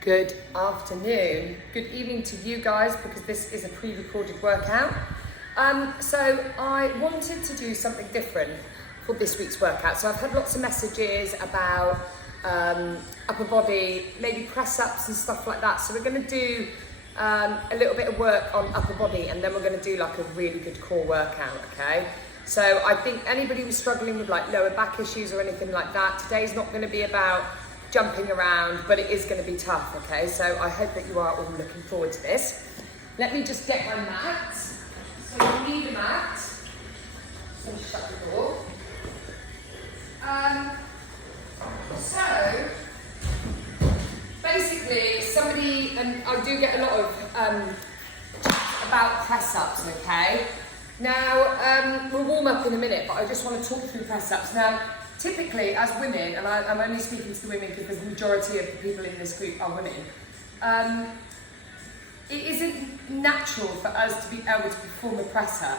Good afternoon, good evening to you guys because this is a pre-recorded workout. So I wanted to do something different for this week's workout. So I've had lots of messages about upper body, maybe press-ups and stuff like that. So we're going to do a little bit of work on upper body and then we're going to do like a really good core workout, okay? So I think anybody who's struggling with like lower back issues or anything like that, today's not going to be about jumping around, but it is going to be tough, okay? So I hope that you are all looking forward to this. Let me just get my mat. So you need a mat. So shut the door. So basically somebody, and I do get a lot of about press-ups, okay? Now, we'll warm up in a minute, but I just want to talk through press-ups. Now, typically, as women, and I'm only speaking to the women because the majority of the people in this group are women, it isn't natural for us to be able to perform a press-up.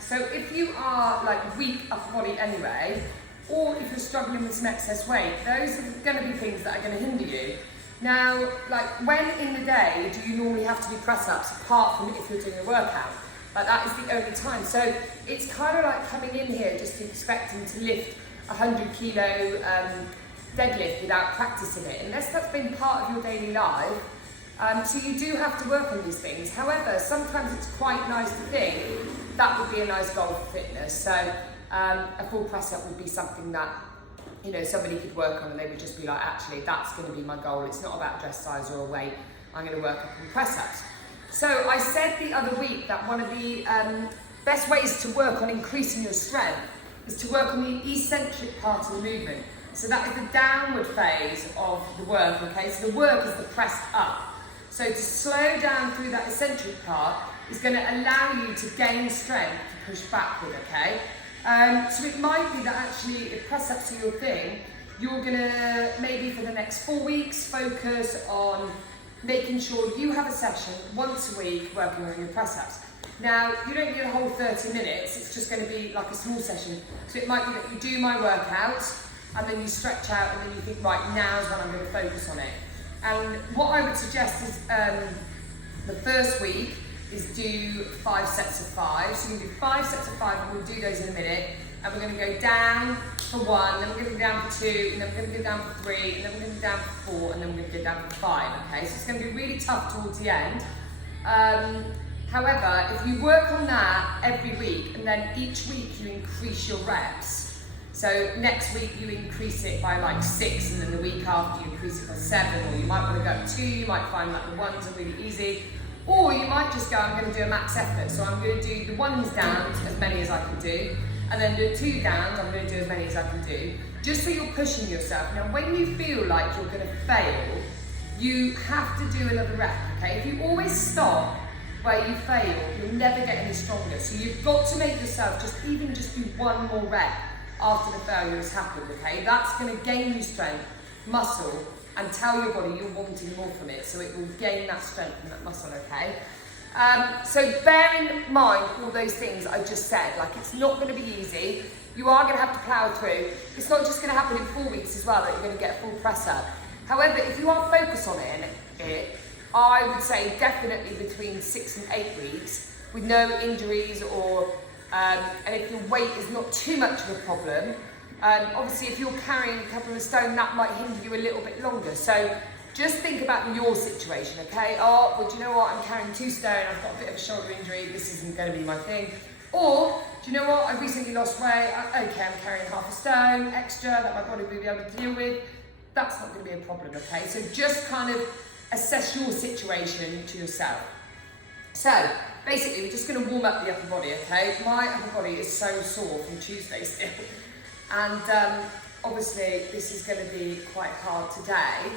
So if you are like weak upper body anyway, or if you're struggling with some excess weight, those are going to be things that are going to hinder you. Now, like when in the day do you normally have to do press-ups apart from if you're doing a workout? Like that is the only time. So it's kind of like coming in here just expecting to lift a 100 kilo deadlift without practicing it, unless that's been part of your daily life. So you do have to work on these things. However, sometimes it's quite nice to think that would be a nice goal for fitness. So a full press up would be something that, you know, somebody could work on and they would just be like, actually, that's going to be my goal. It's not about dress size or a weight. I'm going to work up on press ups. So I said the other week that one of the best ways to work on increasing your strength is to work on the eccentric part of the movement. So that is the downward phase of the work, okay? So the work is the press up. So to slow down through that eccentric part is going to allow you to gain strength to push backward, okay? So it might be that actually if press ups are your thing, you're going to maybe for the next 4 weeks focus on making sure you have a session once a week working on your press-ups. Now, you don't need a whole 30 minutes, it's just going to be like a small session. So it might be that you do my workout, and then you stretch out, and then you think, right, now's when I'm going to focus on it. And what I would suggest is, the first week is do 5 sets of 5. So you can do 5 sets of 5, and we'll do those in a minute. And we're going to go down for 1, then we're going to go down for 2, and then we're going to go down for 3, and then we're going to go down for 4, and then we're going to go down for 5, okay? So it's going to be really tough towards the end. However, if you work on that every week, and then each week you increase your reps, so next week you increase it by like 6, and then the week after you increase it by 7, or you might want to go up 2, you might find that the 1s are really easy, or you might just go, I'm going to do a max effort, so I'm going to do the 1s down, as many as I can do, and then the 2 downs, I'm going to do as many as I can do, just so you're pushing yourself. Now, when you feel like you're going to fail, you have to do another rep, okay? If you always stop where you fail, you'll never get any stronger. So you've got to make yourself just do one more rep after the failure has happened, okay? That's going to gain you strength, muscle, and tell your body you're wanting more from it, so it will gain that strength and that muscle, okay? So bear in mind all those things I just said, like it's not going to be easy, you are going to have to plough through, it's not just going to happen in 4 weeks as well that you're going to get a full press up. However, if you are focused on it, I would say definitely between 6 and 8 weeks with no injuries or, and if your weight is not too much of a problem, obviously if you're carrying a couple of stone that might hinder you a little bit longer. So just think about your situation, okay? Oh, well, do you know what? I'm carrying 2 stone, I've got a bit of a shoulder injury, this isn't going to be my thing. Or, do you know what? I've recently lost weight, okay, I'm carrying half a stone extra that my body will be able to deal with. That's not going to be a problem, okay? So just kind of assess your situation to yourself. So, basically, we're just going to warm up the upper body, okay? My upper body is so sore from Tuesday still. And obviously, this is going to be quite hard today.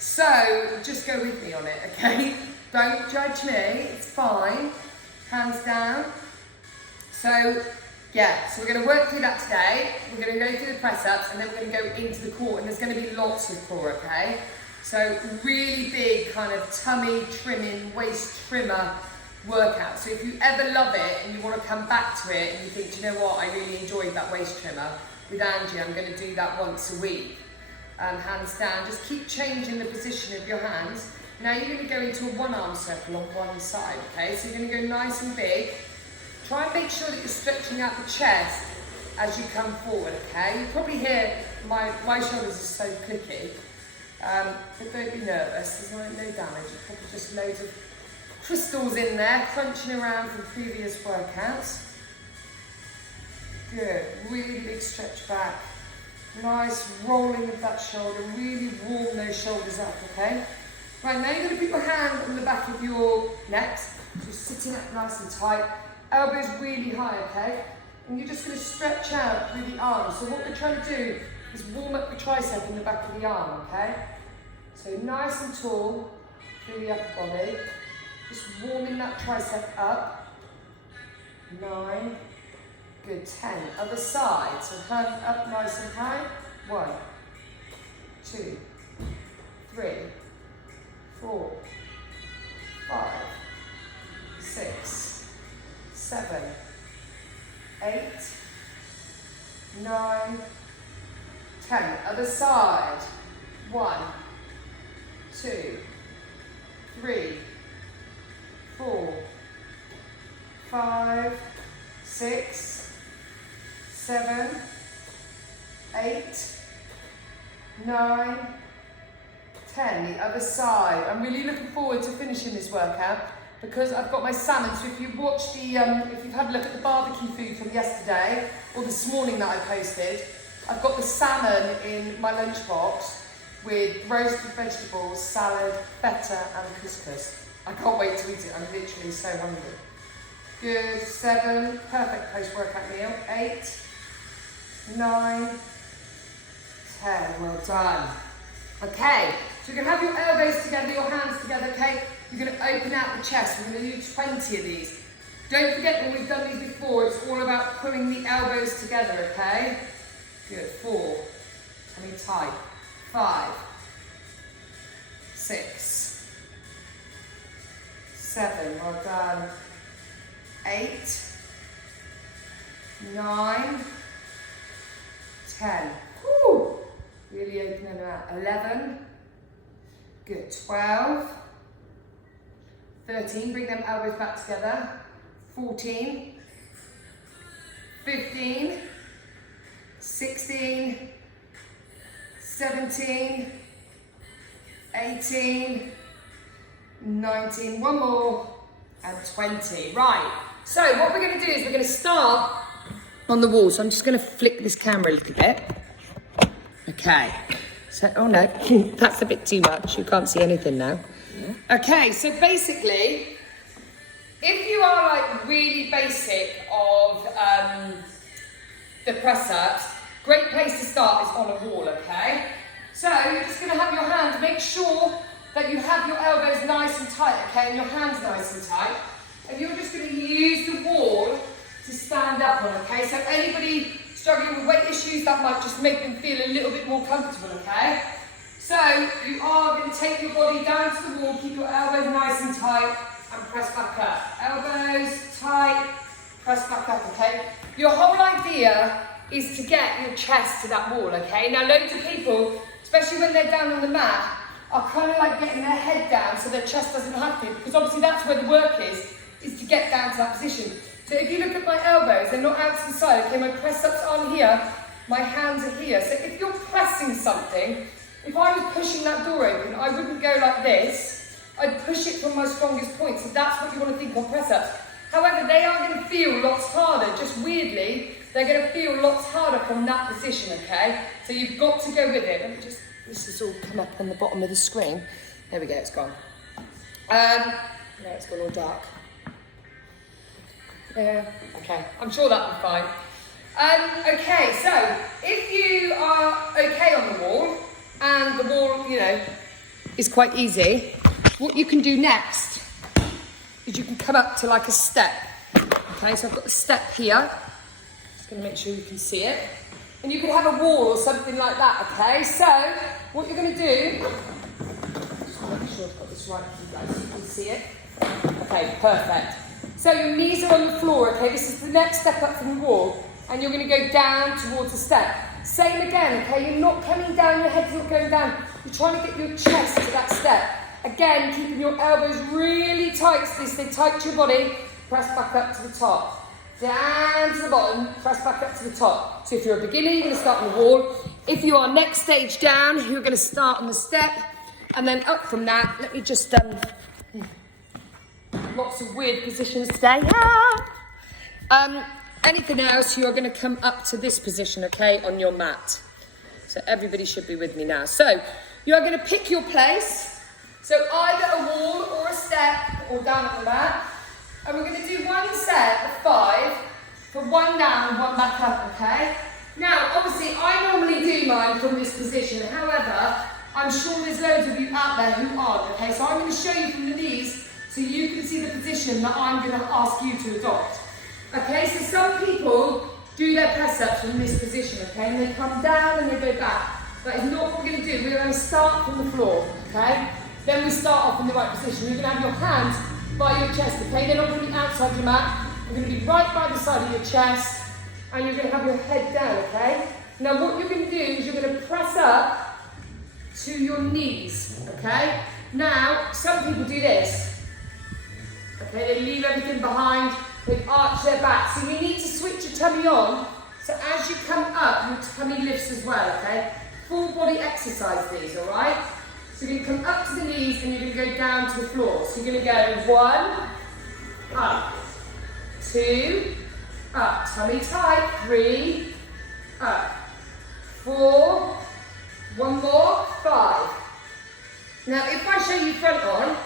So, just go with me on it, okay? Don't judge me, it's fine. Hands down. So, yeah, so we're going to work through that today. We're going to go through the press-ups, and then we're going to go into the core, and there's going to be lots of core, okay? So, really big kind of tummy trimming, waist trimmer workout. So if you ever love it, and you want to come back to it, and you think, do you know what, I really enjoyed that waist trimmer with Angie, I'm going to do that once a week. hands down. Just keep changing the position of your hands. Now you're going to go into a one-arm circle on one side, okay? So you're going to go nice and big. Try and make sure that you're stretching out the chest as you come forward, okay? You probably hear my shoulders are so clicky, but don't be nervous, there's no damage. It's probably just loads of crystals in there, crunching around from previous workouts. Good, really big stretch back. Nice rolling of that shoulder, really warm those shoulders up, okay? Right, now you're going to put your hand on the back of your neck, so sitting up nice and tight, elbows really high, okay? And you're just going to stretch out through the arms. So what we're trying to do is warm up the tricep in the back of the arm, okay? So nice and tall through the upper body, just warming that tricep up. 9, good, 10. Other side, so hand up nice and high. 1, 2, 3, 4, 5, 6, 7, 8, 9, 10. Other side. 1, 2, 3, 4, 5, 6, 7, 8, 9, 10. The other side. I'm really looking forward to finishing this workout because I've got my salmon. So if you watch the, if you've had a look at the barbecue food from yesterday or this morning that I posted, I've got the salmon in my lunchbox with roasted vegetables, salad, feta and couscous. I can't wait to eat it. I'm literally so hungry. Good. 7. Perfect post-workout meal. 8, 9, 10. Well done. Okay, so you're going to have your elbows together, your hands together, okay? You're going to open out the chest. We're going to do 20 of these. Don't forget when we've done these before, it's all about pulling the elbows together, okay? Good. 4. Tummy tight. 5, 6, 7. Well done. 8, 9, 10. Woo! Really opening them out. 11. Good. 12. 13. Bring them elbows back together. 14. 15. 16. 17. 18. 19. One more. And 20. Right. So what we're going to do is we're going to start on the wall. So I'm just going to flick this camera a little bit. Okay, so, oh no, that's a bit too much. You can't see anything now. Okay, so basically, if you are like really basic of the press-ups, great place to start is on a wall, okay? So you're just gonna have your hands, make sure that you have your elbows nice and tight, okay, and your hands nice and tight. And you're just gonna use the wall to stand up on, okay? So anybody struggling with weight issues, that might just make them feel a little bit more comfortable, okay? So you are going to take your body down to the wall, keep your elbows nice and tight, and press back up. Elbows tight, press back up, okay? Your whole idea is to get your chest to that wall, okay? Now loads of people, especially when they're down on the mat, are kind of like getting their head down so their chest doesn't have to, because obviously that's where the work is to get down to that position. So if you look at my elbows, they're not out to the side, okay? My press-ups aren't here, my hands are here. So if you're pressing something, if I was pushing that door open, I wouldn't go like this. I'd push it from my strongest point. So that's what you want to think on press-ups. However, they are going to feel lots harder. Just weirdly, they're going to feel lots harder from that position, okay? So you've got to go with it. Let me just, this has all come up on the bottom of the screen. There we go, it's gone. No, it's gone all dark. Yeah, okay, I'm sure that'll be fine. Okay, so if you are okay on the wall, and the wall, you know, is quite easy, what you can do next is you can come up to like a step. Okay, so I've got the step here. Just gonna make sure you can see it. And you can have a wall or something like that, okay? So, what you're gonna do, just make sure I've got this right for you guys so you can see it. Okay, perfect. So your knees are on the floor, okay? This is the next step up from the wall, and you're going to go down towards the step. Same again, okay? You're not coming down, your head's not going down. You're trying to get your chest to that step. Again, keeping your elbows really tight so they stay tight to your body. Press back up to the top. Down to the bottom, press back up to the top. So if you're a beginner, you're going to start on the wall. If you are next stage down, you're going to start on the step. And then up from that, let me just, lots of weird positions today. Anything else, you're going to come up to this position, okay, on your mat. So everybody should be with me now. So you're going to pick your place. So either a wall or a step or down at the mat. And we're going to do one set of 5 for 1 down and 1 back up, okay? Now, obviously, I normally do mine from this position. However, I'm sure there's loads of you out there who aren't, okay? So I'm going to show you from the knees so you can see the position that I'm going to ask you to adopt. Okay, so some people do their press-ups from this position, okay? And they come down and they go back. That is not what we're going to do. We're going to start from the floor, okay? Then we start off in the right position. You're going to have your hands by your chest, okay? They're not going to be outside your mat. They're going to be right by the side of your chest. And you're going to have your head down, okay? Now what you're going to do is you're going to press up to your knees, okay? Now, some people do this. Okay, they leave everything behind. They arch their back. So you need to switch your tummy on. So as you come up, your tummy lifts as well, okay? Full body exercise these, all right? So you're going to come up to the knees and you're going to go down to the floor. So you're going to go 1, up, 2, up, tummy tight, 3, up, 4, 1 more, 5. Now if I show you front on,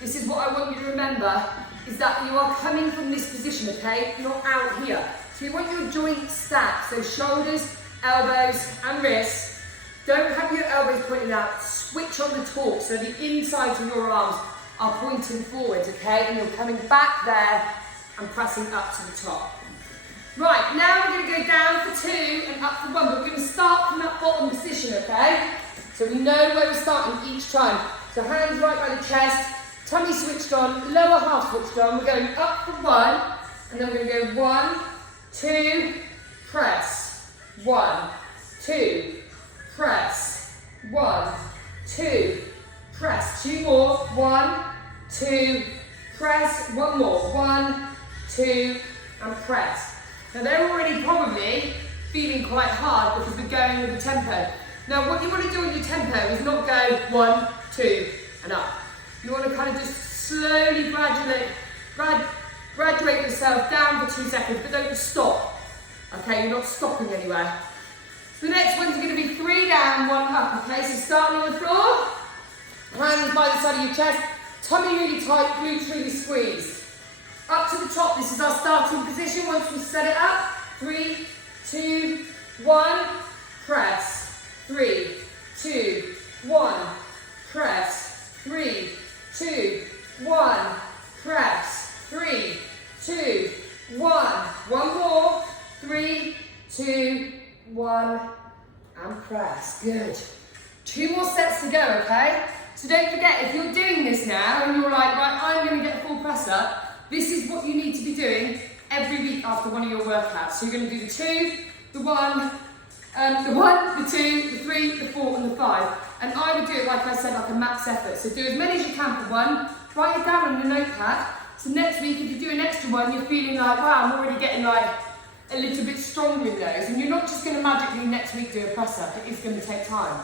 this is what I want you to remember, is that you are coming from this position, okay? Not out here. So you want your joints stacked, so shoulders, elbows and wrists. Don't have your elbows pointing out, switch on the torque, so the insides of your arms are pointing forwards, okay? And you're coming back there and pressing up to the top. Right, now we're going to go down for 2 and up for 1, but we're going to start from that bottom position, okay? So we know where we're starting each time. So hands right by the chest, tummy switched on, lower half switched on. We're going up for 1, and then we're going to go 1, 2, press, 1, 2, press, 1, 2, press, 2 more, 1, 2, press, 1 more, 1, 2, and press. Now they're already probably feeling quite hard because we're going with the tempo. Now what you want to do with your tempo is not go 1, 2, and up. You want to kind of just slowly graduate yourself down for 2 seconds, but don't stop. Okay, you're not stopping anywhere. The next one's going to be 3 down, 1 up, okay? So starting on the floor, hands by the side of your chest, tummy really tight, glutes really squeezed. Up to the top, this is our starting position. Once we set it up, 3, 2, 1, press, 3, 2, 1, press, 3, 2, 1, press, 3, 2, 1, 1 more, 3, 2, 1, and press. Good. 2 more sets to go, okay? So don't forget, if you're doing this now and you're like, right, I'm going to get a full press up, this is what you need to be doing every week after one of your workouts. So you're going to do the 2, the 1, the 2, the 3, the 4, and the 5. And I would do it, like I said, like a max effort. So do as many as you can for 1, write it down on your notepad. So next week, if you do an extra one, you're feeling like, wow, I'm already getting like a little bit stronger in those. And you're not just going to magically next week do a press up. It is going to take time.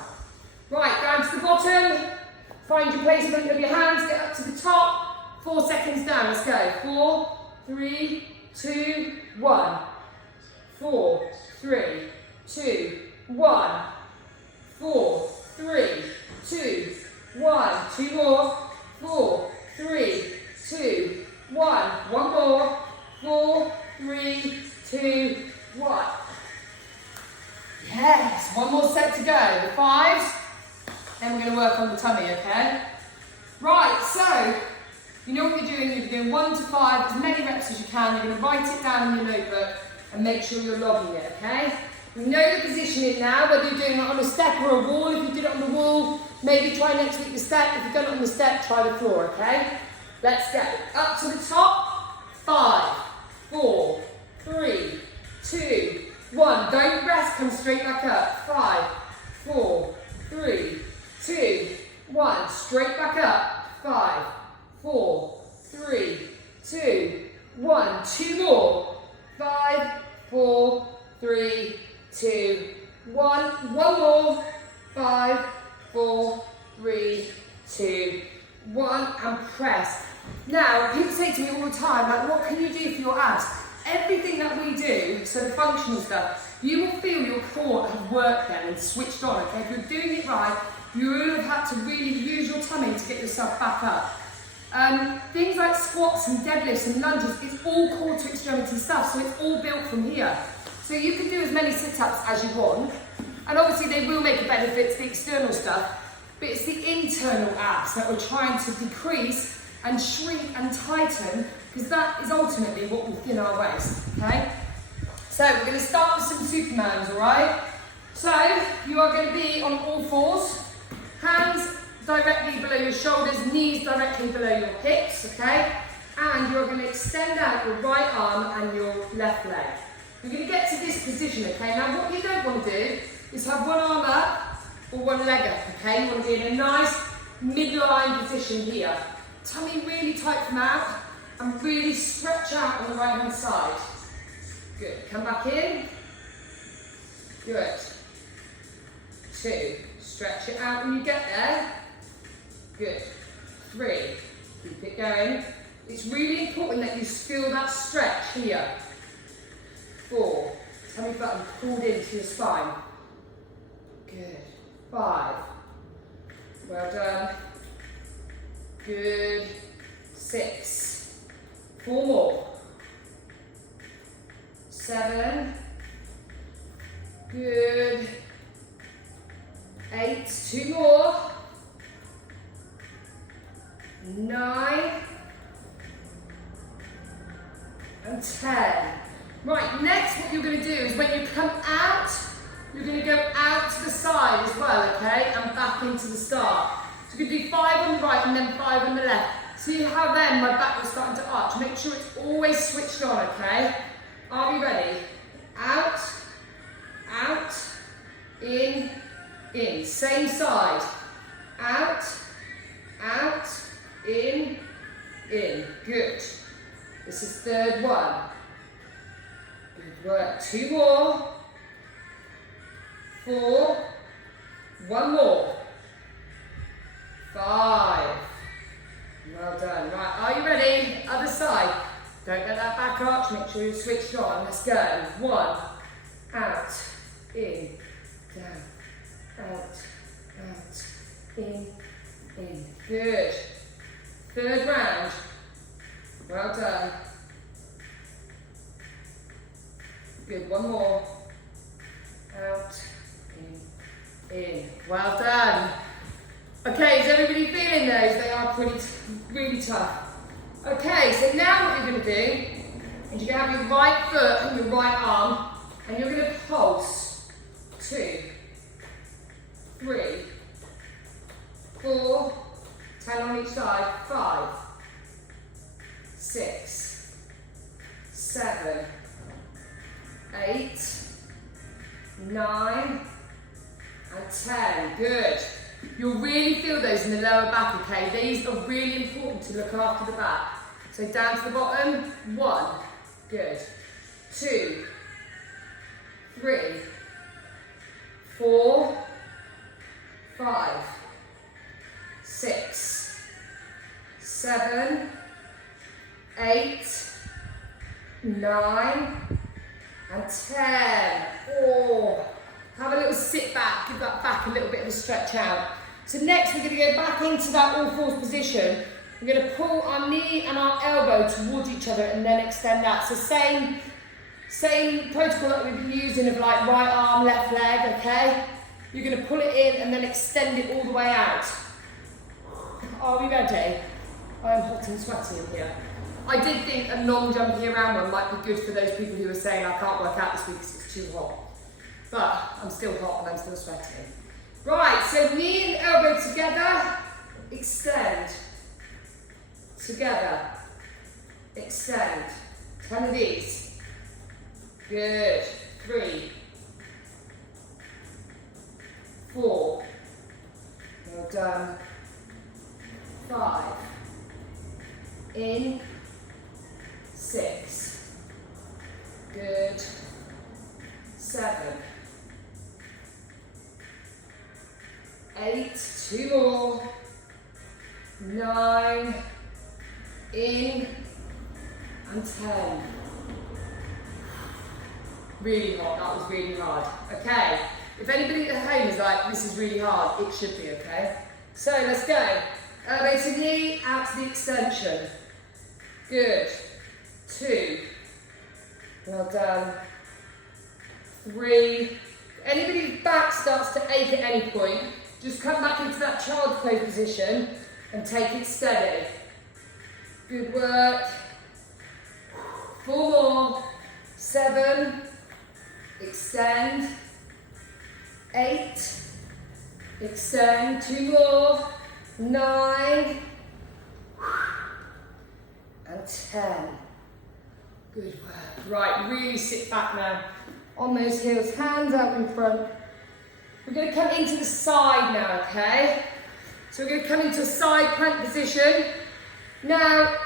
Right, down to the bottom. Find your placement of your hands, get up to the top. 4 seconds down, let's go. 4, 3, 2, 1. 4, 3, 2, 1. 4, 3, 2, 1. 2 more. 4, 3, 2, 1. 1 more. 4, 3, 2, 1. Yes, 1 more set to go. The 5s. Then we're going to work on the tummy, okay? Right, so you know what you're doing. You're doing 1 to 5, as many reps as you can. You're going to write it down in your notebook and make sure you're logging it, okay? You know the positioning now, whether you're doing it on a step or a wall. If you did it on the wall, maybe try next week the step. If you've done it on the step, try the floor, okay? Let's go. Up to the top. 5, 4, 3, 2, 1. Don't rest, come straight back up. 5, 4, 3, 2, 1. Straight back up. 5, 4, 3, 2, 1. 2 more. 5, 4, 3, 2, 1. 1 more. 5, 4, 3, 2, 1. And press. Now, people say to me all the time, like, what can you do for your abs? Everything that we do, so the functional stuff, you will feel your core has worked then and switched on, okay? If you're doing it right, you will have had to really use your tummy to get yourself back up. Things like squats and deadlifts and lunges, it's all core to extremity stuff, so it's all built from here. So you can do as many sit-ups as you want, and obviously they will make a benefit to the external stuff, but it's the internal abs that we're trying to decrease and shrink and tighten, because that is ultimately what will thin our waist, okay? So we're going to start with some Supermans, all right? So you are going to be on all fours, hands directly below your shoulders, knees directly below your hips, okay? And you're going to extend out your right arm and your left leg. You're going to get to this position, okay? Now what you don't want to do is have one arm up or one leg up, okay? You want to be in a nice midline position here. Tummy really tight from out and really stretch out on the right hand side. Good. Come back in. Good. 2. Stretch it out when you get there. Good. 3. Keep it going. It's really important that you feel that stretch here. 4. Tummy button pulled into your spine. Good. 5. Well done. Good. 6. 4 more. 7. Good. 8. 2 more. 9. And 10. Right, next what you're going to do is when you come out, you're going to go out to the side as well, okay? And back into the start. So you're going to do 5 on the right and then 5 on the left. See how then my back was starting to arch. Make sure it's always switched on, okay? Are we ready? Out, out, in, in. Same side. Out, out, in, in. Good. This is third one. Good work. 2 more. 4. 1 more. 5. Well done. Right, are you ready? Other side. Don't get that back arch. Make sure you're switched on. Let's go. 1. Out. In. Down. Out. Out. In. In. Good. Third round. Well done. Good. 1 more. Out. In. Well done. Okay, is everybody feeling those? They are really tough. Okay, so now what you're going to do is you're going to have your right foot and your right arm, and you're going to pulse. 2, 3, 4, 10 on each side. 5, 6, 7, 8, 9, and 10. Good. You'll really feel those in the lower back, okay? These are really important to look after the back. So down to the bottom. 1. Good. 2, 3, 4, 5, 6, 7, 8, 9, and 10. Oh. Have a little sit back, give that back a little bit of a stretch out. So next we're going to go back into that all fours position. We're going to pull our knee and our elbow towards each other and then extend that. So same protocol that we've been using of like right arm, left leg, okay? You're going to pull it in and then extend it all the way out. Are we ready? I am hot and sweaty in here. I did think a long jumping around one might be good for those people who are saying I can't work out this week because it's too hot. But I'm still hot and I'm still sweating. Right, so knee and elbow together, extend. Together, extend. 10 of these. Good. 3, 4. Well done. 5. In. 6. Good. 7. 8. 2 more. 9. In. And 10. Really hot, that was really hard. Okay, if anybody at home is like, this is really hard, it should be, okay? So let's go. Elbow to knee, out to the extension. Good. 2. Well done. 3. Anybody's back starts to ache at any point, just come back into that child's pose position and take it steady. Good work. 4 more. 7. Extend. 8. Extend. 2 more. 9. And 10. Good work. Right, really sit back now. On those heels, hands out in front. We're going to come into the side now, okay? So we're going to come into a side plank position. Now,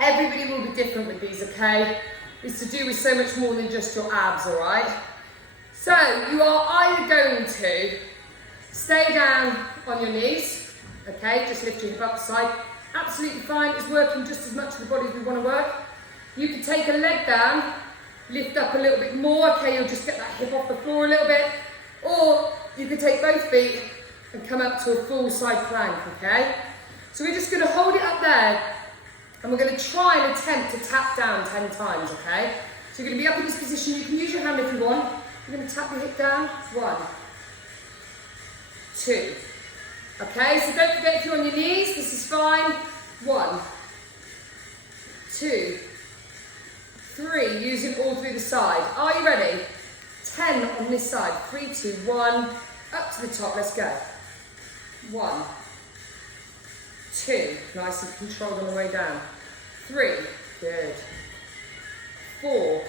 everybody will be different with these, okay? It's to do with so much more than just your abs, all right? So you are either going to stay down on your knees, okay? Just lift your hip up the side. Absolutely fine. It's working just as much of the body as we want to work. You can take a leg down, lift up a little bit more, okay? You'll just get that hip off the floor a little bit. Or you can take both feet and come up to a full side plank, okay? So we're just going to hold it up there. And we're going to try and attempt to tap down 10 times, okay? So you're going to be up in this position. You can use your hand if you want. You're going to tap your hip down. 1, 2. Okay, so don't forget if you're on your knees, this is fine. 1, 2, 3. Using all through the side. Are you ready? 10 on this side. 3, 2, 1. Up to the top. Let's go. 1, 2, nice and controlled on the way down. 3, good. 4,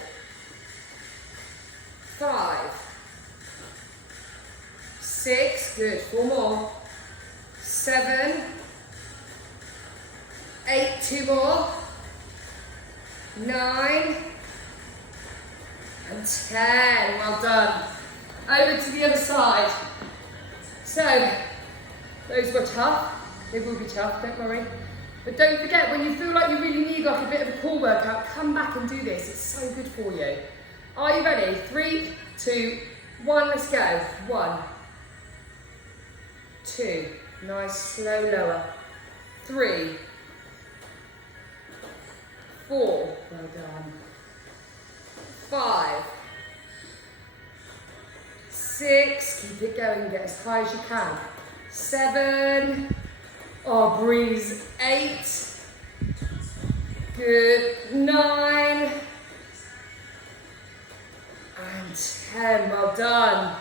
5, 6, good. 4 more. 7, 8, 2 more. 9, and 10. Well done. Over to the other side. So, those were tough. They will be tough, don't worry. But don't forget, when you feel like you really need like a bit of a core workout, come back and do this. It's so good for you. Are you ready? 3, 2, 1, let's go. 1, 2, nice, slow, lower. 3, 4, well done. 5, 6, keep it going, get as high as you can. 7, oh, breathe. 8, good. 9, and 10, well done.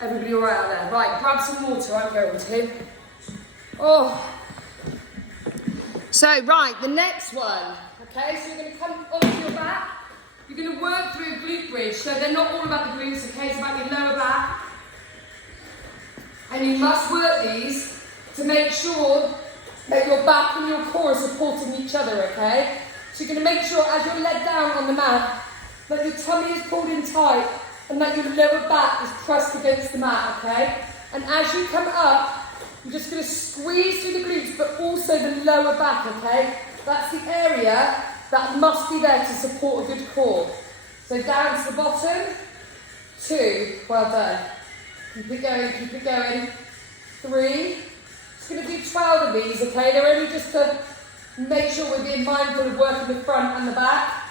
Everybody all right out there? Right, grab some water, I'm going to. Oh. So, right, the next one. Okay, so you're going to come onto your back. You're going to work through a glute bridge. So they're not all about the glutes, okay? It's about your lower back. And you must work these to make sure that your back and your core are supporting each other, okay? So you're going to make sure as you're led down on the mat, that your tummy is pulled in tight and that your lower back is pressed against the mat, okay? And as you come up, you're just going to squeeze through the glutes, but also the lower back, okay? That's the area that must be there to support a good core. So down to the bottom. 2, well done. Keep it going, keep it going. 3. Just going to do 12 of these, okay? They're only just to make sure we're being mindful of working the front and the back.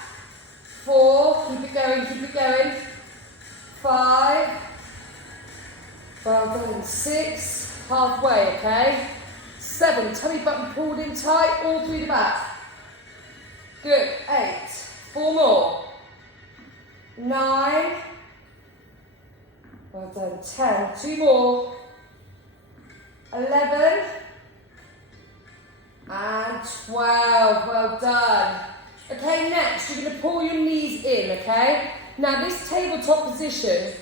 4, keep it going, keep it going. 5, well done. 6, halfway, okay? 7, tummy button pulled in tight, all through the back. Good. 8, 4 more. 9, well done. 10, 2 more. 11, and 12, well done. Okay, next you're going to pull your knees in, okay? Now this tabletop position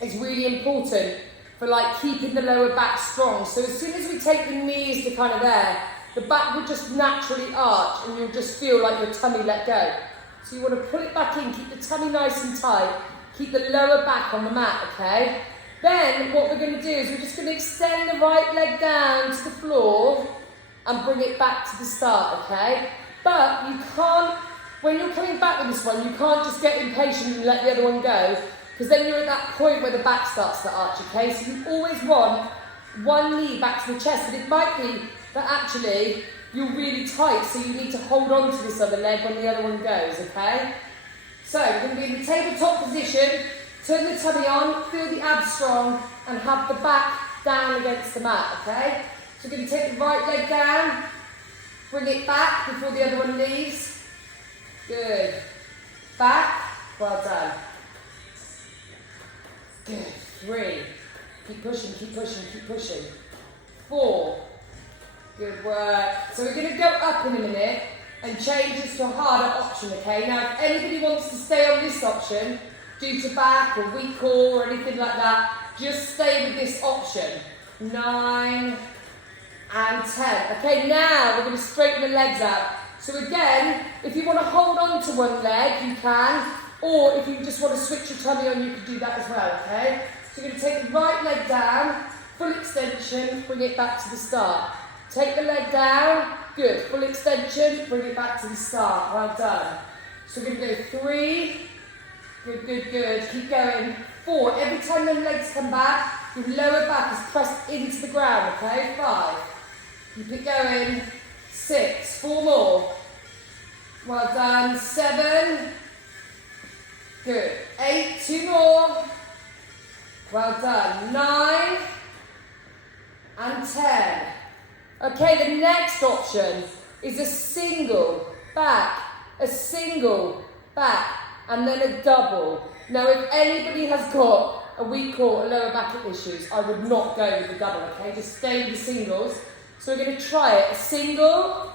is really important for like keeping the lower back strong. So as soon as we take the knees to kind of there, the back will just naturally arch and you'll just feel like your tummy let go. So you want to pull it back in, keep the tummy nice and tight, keep the lower back on the mat, okay? Then what we're going to do is we're just going to extend the right leg down to the floor and bring it back to the start, okay? But you can't, when you're coming back with this one, you can't just get impatient and let the other one go, because then you're at that point where the back starts to arch, okay? So you always want one knee back to the chest, but it might be that actually you're really tight, so you need to hold on to this other leg when the other one goes, okay? So we're going to be in the tabletop position, turn the tummy on, feel the abs strong, and have the back down against the mat, okay? So we're going to take the right leg down, bring it back before the other one leaves. Good. Back. Well done. Good. 3. Keep pushing, keep pushing, keep pushing. 4. Good work. So we're going to go up in a minute and change this to a harder option, okay? Now, if anybody wants to stay on this option, due to back or weak core or anything like that, just stay with this option. 9 and 10. Okay, now we're going to straighten the legs out. So again, if you want to hold on to one leg, you can, or if you just want to switch your tummy on, you can do that as well, okay? So you're going to take the right leg down, full extension, bring it back to the start. Take the leg down, good, full extension, bring it back to the start, well done. So we're going to go 3, good, good, good, keep going. 4, every time the legs come back, your lower back is pressed into the ground, okay? 5, keep it going. 6, 4 more, well done. 7, good. 8, 2 more, well done. 9 and 10. Okay, the next option is a single back, and then a double. Now, if anybody has got a weak core or lower back issues, I would not go with the double, okay? Just stay with the singles. So we're going to try it. A single,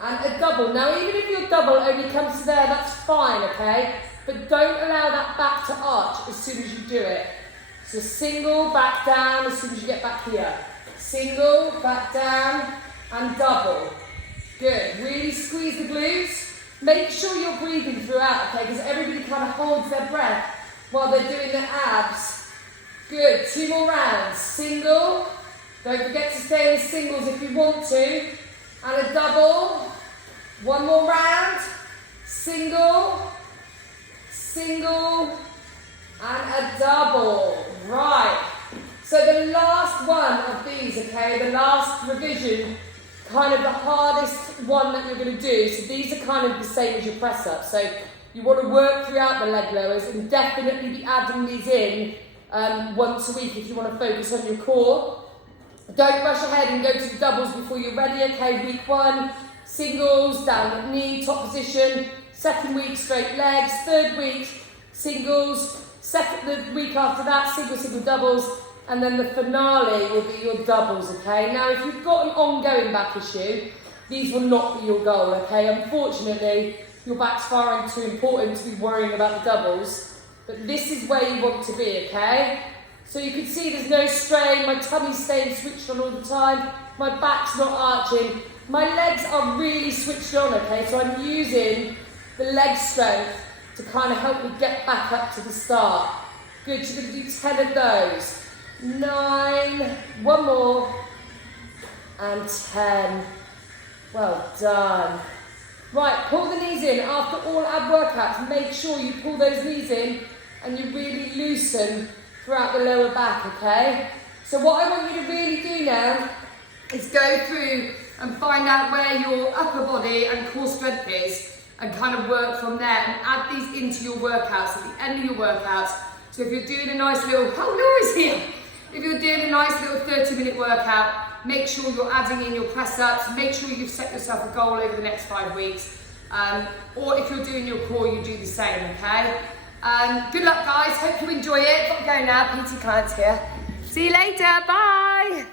and a double. Now, even if your double only comes to there, that's fine, okay? But don't allow that back to arch as soon as you do it. So single, back down as soon as you get back here. Single, back down, and double. Good. Really squeeze the glutes. Make sure you're breathing throughout, okay? Because everybody kind of holds their breath while they're doing their abs. Good. 2 more rounds. Single. Don't forget to stay in singles if you want to. And a double. 1 more round. Single. Single. And a double. Right. So the last one of these, okay, the last revision, kind of the hardest one that you're going to do. So these are kind of the same as your press up. So you want to work throughout the leg lowers and definitely be adding these in once a week if you want to focus on your core. Don't rush ahead and go to the doubles before you're ready, okay? Week 1, singles, down at knee, top position. 2nd week, straight legs. 3rd week, singles. The week after that, single, doubles. And then the finale will be your doubles, okay? Now, if you've got an ongoing back issue, these will not be your goal, okay? Unfortunately, your back's far too important to be worrying about the doubles. But this is where you want to be, okay? So you can see there's no strain, my tummy's staying switched on all the time, my back's not arching, my legs are really switched on, okay? So I'm using the leg strength to kind of help me get back up to the start. Good, so you're going to do 10 of those. 9, 1 more, and 10. Well done. Right, pull the knees in. After all ab workouts, make sure you pull those knees in and you really loosen throughout the lower back, okay? So what I want you to really do now is go through and find out where your upper body and core strength is and kind of work from there and add these into your workouts at the end of your workouts. So if you're doing a nice little, Laura's here. If you're doing a nice little 30-minute workout, make sure you're adding in your press-ups. Make sure you've set yourself a goal over the next 5 weeks. Or if you're doing your core, you do the same, okay? Good luck, guys. Hope you enjoy it. Got to go now. PT clients here. See you later. Bye.